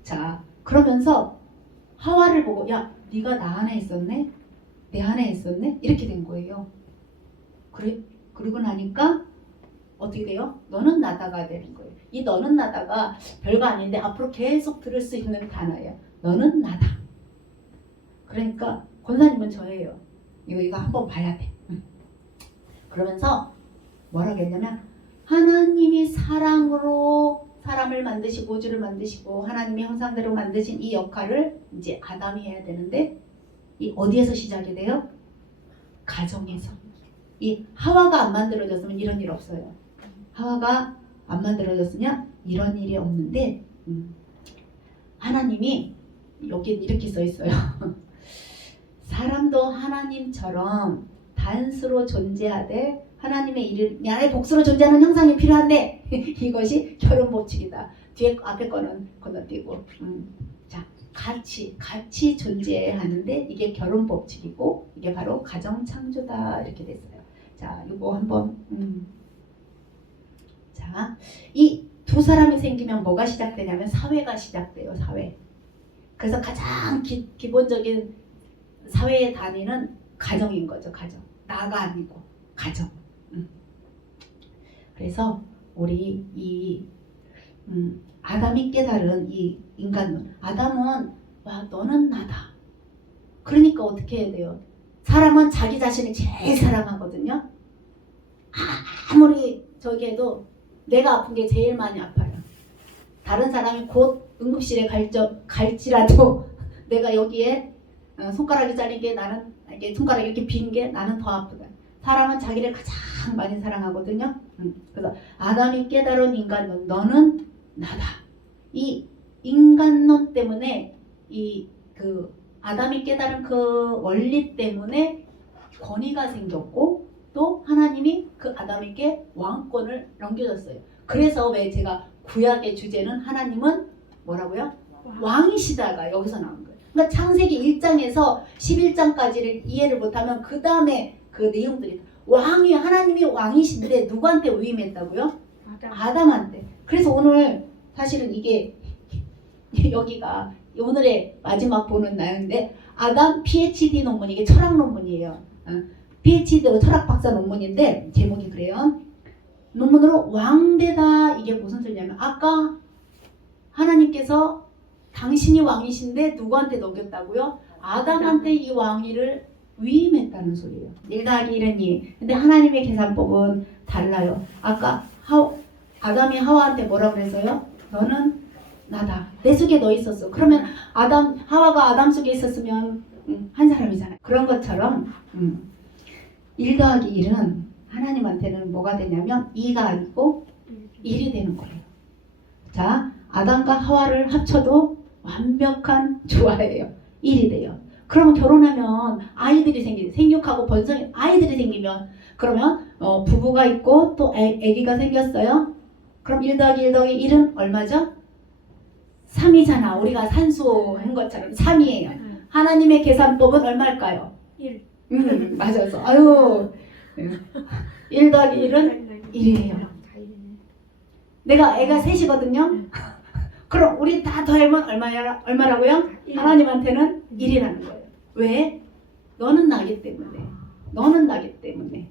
자 그러면서 하와를 보고 야 네가 나 안에 있었네? 내 안에 있었네? 이렇게 된 거예요. 그리고 나니까 어떻게 돼요? 너는 나다가 되는 거예요. 이 너는 나다가 별거 아닌데 앞으로 계속 들을 수 있는 단어예요. 너는 나다. 그러니까 권사님은 저예요. 이거 한번 봐야 돼. 그러면서 뭐라고 했냐면 하나님이 사랑으로 사람을 만드시고 우주를 만드시고 하나님의 형상대로 만드신 이 역할을 이제 아담이 해야 되는데 이 어디에서 시작이 돼요? 가정에서. 이 하와가 안 만들어졌으면 이런 일 없어요. 하와가 안 만들어졌으면 이런 일이 없는데 하나님이 여기 이렇게 써 있어요. 사람도 하나님처럼 단수로 존재하되 하나님의 이름 야의 복수로 존재하는 형상이 필요한데 이것이 결혼 법칙이다. 뒤에 앞에 거는 건너뛰고 자 같이 존재하는데 이게 결혼 법칙이고 이게 바로 가정 창조다 이렇게 됐어요. 자 이거 한번 자 이 두 사람이 생기면 뭐가 시작되냐면 사회가 시작돼요. 사회. 그래서 가장 기본적인 사회의 단위는 가정인 거죠. 가정. 나가 아니고 가정. 그래서 우리 이 아담이 깨달은 이 인간론. 아담은 와 너는 나다. 그러니까 어떻게 해야 돼요? 사람은 자기 자신을 제일 사랑하거든요. 아무리 저기 해도 내가 아픈 게 제일 많이 아파요. 다른 사람이 곧 응급실에 갈지라도 내가 여기에 손가락이 잘린 게 나는 이게 손가락이 이렇게 빈 게 나는 더 아프다. 사람은 자기를 가장 많이 사랑하거든요. 그래서 아담이 깨달은 인간론 너는 나다. 이 인간론 때문에 그 아담이 깨달은 그 원리 때문에 권위가 생겼고 또 하나님이 그 아담에게 왕권을 넘겨줬어요. 그래서 왜 제가 구약의 주제는 하나님은 뭐라고요? 왕이시다가 여기서 나온 거예요. 그러니까 창세기 1장에서 11장까지를 이해를 못하면 그 다음에 그 내용들이 왕이 하나님이 왕이신데 누구한테 위임했다고요? 아담한테. 그래서 오늘 사실은 이게 여기가 오늘의 마지막 보는 날인데 아담 PhD 논문 이게 철학 논문이에요. PhD로 철학 박사 논문인데 제목이 그래요. 논문으로 왕되다 이게 무슨 소리냐면 아까 하나님께서 당신이 왕이신데 누구한테 넘겼다고요? 아담한테 이 왕위를 위임했다는 소리예요. 1 더하기 1은 2. 근데 하나님의 계산법은 달라요. 아까 아담이 하와한테 뭐라 그래서요? 너는 나다. 내 속에 너 있었어. 그러면 하와가 아담 속에 있었으면 한 사람이잖아요. 그런 것처럼 1 더하기 1은 하나님한테는 뭐가 되냐면 2가 아니고 1이 되는 거예요. 자, 아담과 하와를 합쳐도 완벽한 조화예요. 1이 돼요. 그러면 결혼하면 아이들이 생육하고 번성이 아이들이 생기면 그러면 부부가 있고 또 아기가 생겼어요. 그럼 1 더하기 1 더하기 1은 얼마죠? 3이잖아. 우리가 산수한 것처럼 3이에요. 하나님의 계산법은 얼마일까요? 1. 맞아서 아유 1 더하기 1은 1이에요. 내가 애가 셋이거든요. 그럼 우리 다 더하면 얼마라고요? 하나님한테는 1이라는 거예요. 왜? 너는 나기 때문에. 너는 나기 때문에.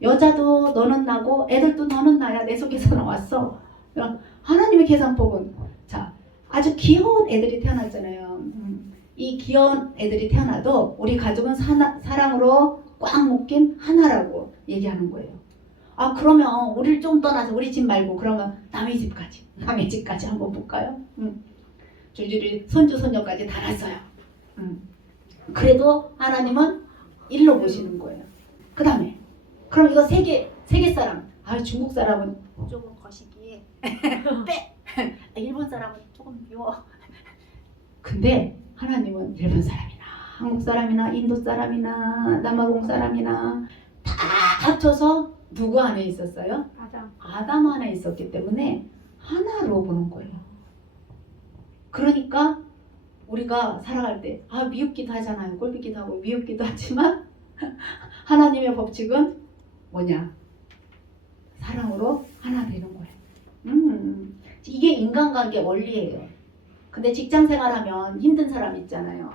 여자도 너는 나고 애들도 너는 나야. 내 속에서 나왔어. 하나님의 계산법은 자 아주 귀여운 애들이 태어났잖아요. 이 귀여운 애들이 태어나도 우리 가족은 사랑으로 꽉 묶인 하나라고 얘기하는 거예요. 아 그러면 우리를 좀 떠나서 우리 집 말고 그러면 남의 집까지 한번 볼까요? 줄줄이 손주 손녀까지 다 났어요. 그래도 하나님은 일로 보시는 거예요. 그 다음에 그럼 이거 세계 사람 중국 사람은 조금 거시기 빼 일본 사람은 조금 미워. 근데 하나님은 일본 사람이나 한국 사람이나 인도 사람이나 남아공 사람이나 다 합쳐서 누구 안에 있었어요? 아담 안에 있었기 때문에 하나로 보는 거예요. 그러니까 우리가 살아갈 때 미흡기도 하잖아요. 꼴비기도 하고 미흡기도 하지만 하나님의 법칙은 뭐냐? 사랑으로 하나 되는 거예요. 이게 인간관계 원리예요. 근데 직장 생활하면 힘든 사람 있잖아요.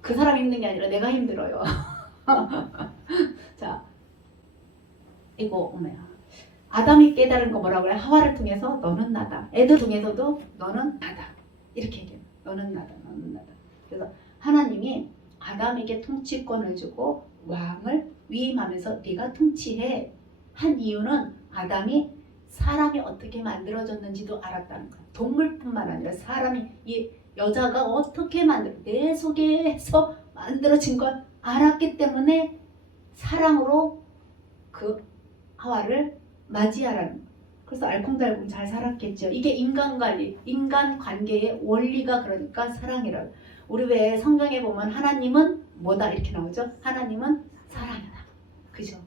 그 사람 힘든 게 아니라 내가 힘들어요. 자, 이거 아담이 깨달은 거 뭐라고 그래? 하와를 통해서 너는 나다. 애들 중에서도 너는 나다. 이렇게 얘기해요. 너는 나다. 너는 나다. 그래서 하나님이 아담에게 통치권을 주고 왕을 위임하면서 네가 통치해 한 이유는 아담이 사람이 어떻게 만들어졌는지도 알았다는 거예요. 동물뿐만 아니라 사람이 이 여자가 어떻게 내 속에서 만들어진 걸 알았기 때문에 사랑으로 그 하와를 맞이하라는 거예요. 그래서 알콩달콩 잘 살았겠죠. 이게 인간관리, 인간관계의 원리가 그러니까 사랑이라고. 우리 왜 성경에 보면 하나님은 뭐다 이렇게 나오죠? 하나님은 사랑이다. 그죠?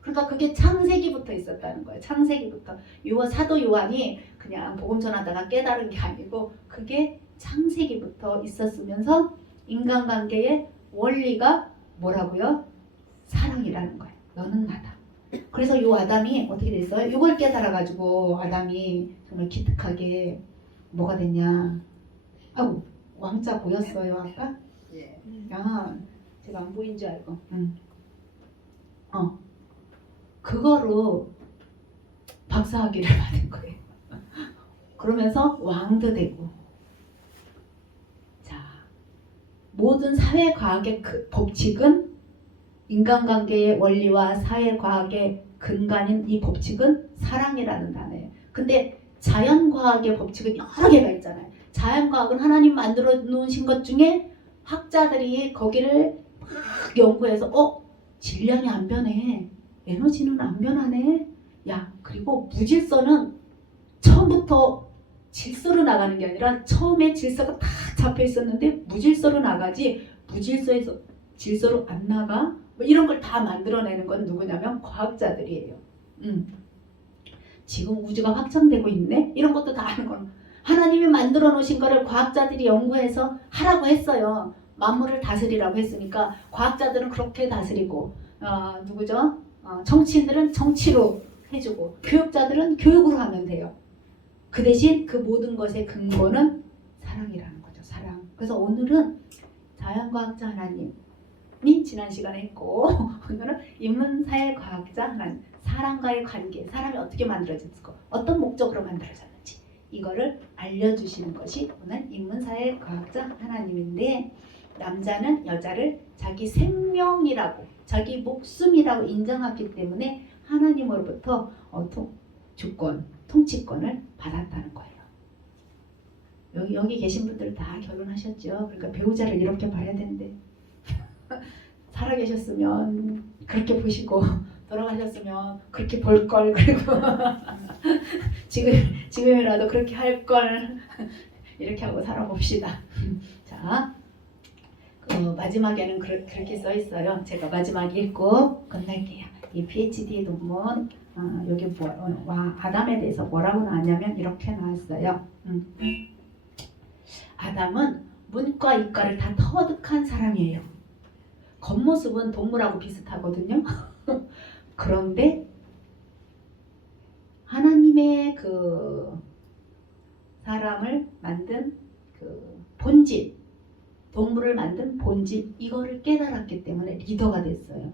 그러니까 그게 창세기부터 있었다는 거예요. 창세기부터. 사도 요한이 그냥 복음 전하다가 깨달은 게 아니고 그게 창세기부터 있었으면서 인간관계의 원리가 뭐라고요? 사랑이라는 거예요. 너는 나다. 그래서 요 아담이 어떻게 됐어요? 이걸 깨달아가지고 아담이 정말 기특하게 뭐가 됐냐? 왕자 보였어요 아까? 예. 제가 안 보인 줄 알고. 그거로 박사학위를 받은 거예요. 그러면서 왕도 되고. 자, 모든 사회과학의 그 법칙은 인간관계의 원리와 사회과학의 근간인 이 법칙은 사랑이라는 단어예요. 근데 자연과학의 법칙은 여러 개가 있잖아요. 자연과학은 하나님 만들어 놓으신 것 중에 학자들이 거기를 막 연구해서 질량이 안 변해. 에너지는 안 변하네. 그리고 무질서는 처음부터 질서로 나가는 게 아니라 처음에 질서가 딱 잡혀 있었는데 무질서로 나가지 무질서에서 질서로 안 나가. 이런 걸 다 만들어내는 건 누구냐면 과학자들이에요. 지금 우주가 확장되고 있네? 이런 것도 다 아는 거는 하나님이 만들어 놓으신 거를 과학자들이 연구해서 하라고 했어요. 만물을 다스리라고 했으니까 과학자들은 그렇게 다스리고 누구죠? 정치인들은 정치로 해주고 교육자들은 교육으로 하면 돼요. 그 대신 그 모든 것의 근거는 사랑이라는 거죠. 사랑. 그래서 오늘은 자연과학자 하나님이 지난 시간에 했고 오늘은 인문사회과학자 하나님, 사람과의 관계, 사람이 어떻게 만들어졌고 어떤 목적으로 만들어졌는지 이거를 알려주시는 것이 오늘 인문사회과학자 하나님인데, 남자는 여자를 자기 생명이라고 자기 목숨이라고 인정했기 때문에 하나님으로부터 주권, 통치권을 받았다는 거예요. 여기 계신 분들 다 결혼하셨죠? 그러니까 배우자를 이렇게 봐야 되는데 살아계셨으면 그렇게 보시고 돌아가셨으면 그렇게 볼 걸, 그리고 지금이라도 그렇게 할 걸 이렇게 하고 살아봅시다. 자, 마지막에는 그렇게 써 있어요. 제가 마지막에 읽고 끝낼게요. 이 PhD 논문 여기 아담에 대해서 뭐라고 나왔냐면 이렇게 나왔어요. 아담은 문과 이과를 다 터득한 사람이에요. 겉모습은 동물하고 비슷하거든요. 그런데 하나님의 그 사람을 만든 그 본질, 동물을 만든 본질, 이거를 깨달았기 때문에 리더가 됐어요.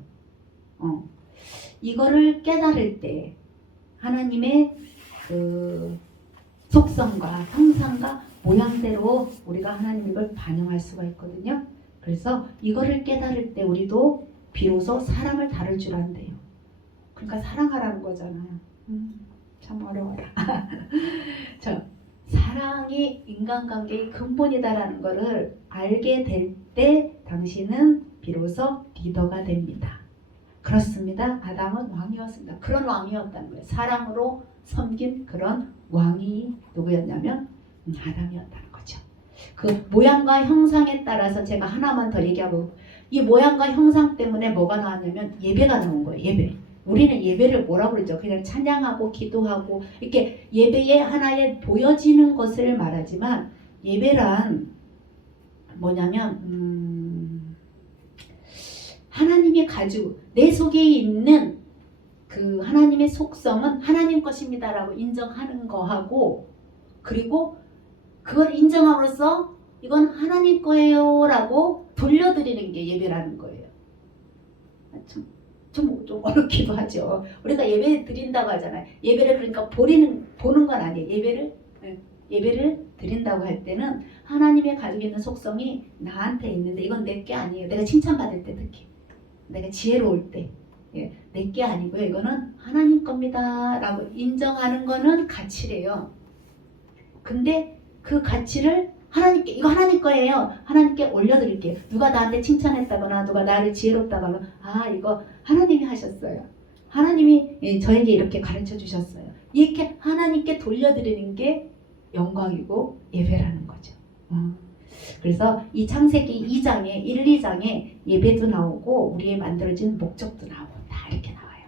이거를 깨달을 때 하나님의 그 속성과 형상과 모양대로 우리가 하나님을 반영할 수가 있거든요. 그래서 이거를 깨달을 때 우리도 비로소 사람을 다룰 줄 안대요. 그러니까 사랑하라는 거잖아요. 참 어려워라. 사랑이 인간관계의 근본이다라는 것을 알게 될 때 당신은 비로소 리더가 됩니다. 그렇습니다. 아담은 왕이었습니다. 그런 왕이었다는 거예요. 사랑으로 섬긴 그런 왕이 누구였냐면 아담이었다는 거죠. 그 모양과 형상에 따라서 제가 하나만 더 얘기하고, 이 모양과 형상 때문에 뭐가 나왔냐면 예배가 나온 거예요. 예배. 우리는 예배를 뭐라고 그러죠? 그냥 찬양하고 기도하고 이렇게 예배의 하나에 보여지는 것을 말하지만, 예배란 뭐냐면 하나님이 가지고 내 속에 있는 그 하나님의 속성은 하나님 것입니다라고 인정하는 거하고, 그리고 그걸 인정함으로써 이건 하나님 거예요 라고 돌려드리는 게 예배라는 거예요. 좀 어렵기도 하죠. 우리가 예배 드린다고 하잖아요. 예배를 그러니까 보는 건 아니에요. 예배를 드린다고 할 때는 하나님의 가지고 있는 속성이 나한테 있는데 이건 내 게 아니에요. 내가 칭찬받을 때 특히, 내가 지혜로울 때, 내 게 아니고요. 이거는 하나님 겁니다 라고 인정하는 거는 가치래요. 근데 그 가치를 하나님께, 이거 하나님 거예요, 하나님께 올려드릴게요. 누가 나한테 칭찬했다거나 누가 나를 지혜롭다고 하면 이거 하나님이 하셨어요. 하나님이 저에게 이렇게 가르쳐 주셨어요. 이렇게 하나님께 돌려드리는 게 영광이고 예배라는 거죠. 그래서 이 창세기 2장에 1, 2장에 예배도 나오고 우리의 만들어진 목적도 나오고 다 이렇게 나와요.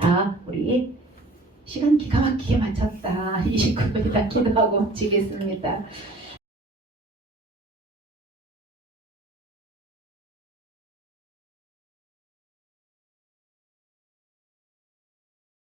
자, 우리 시간 기가 막히게 맞췄다. 29분이나 기도하고 지겠습니다.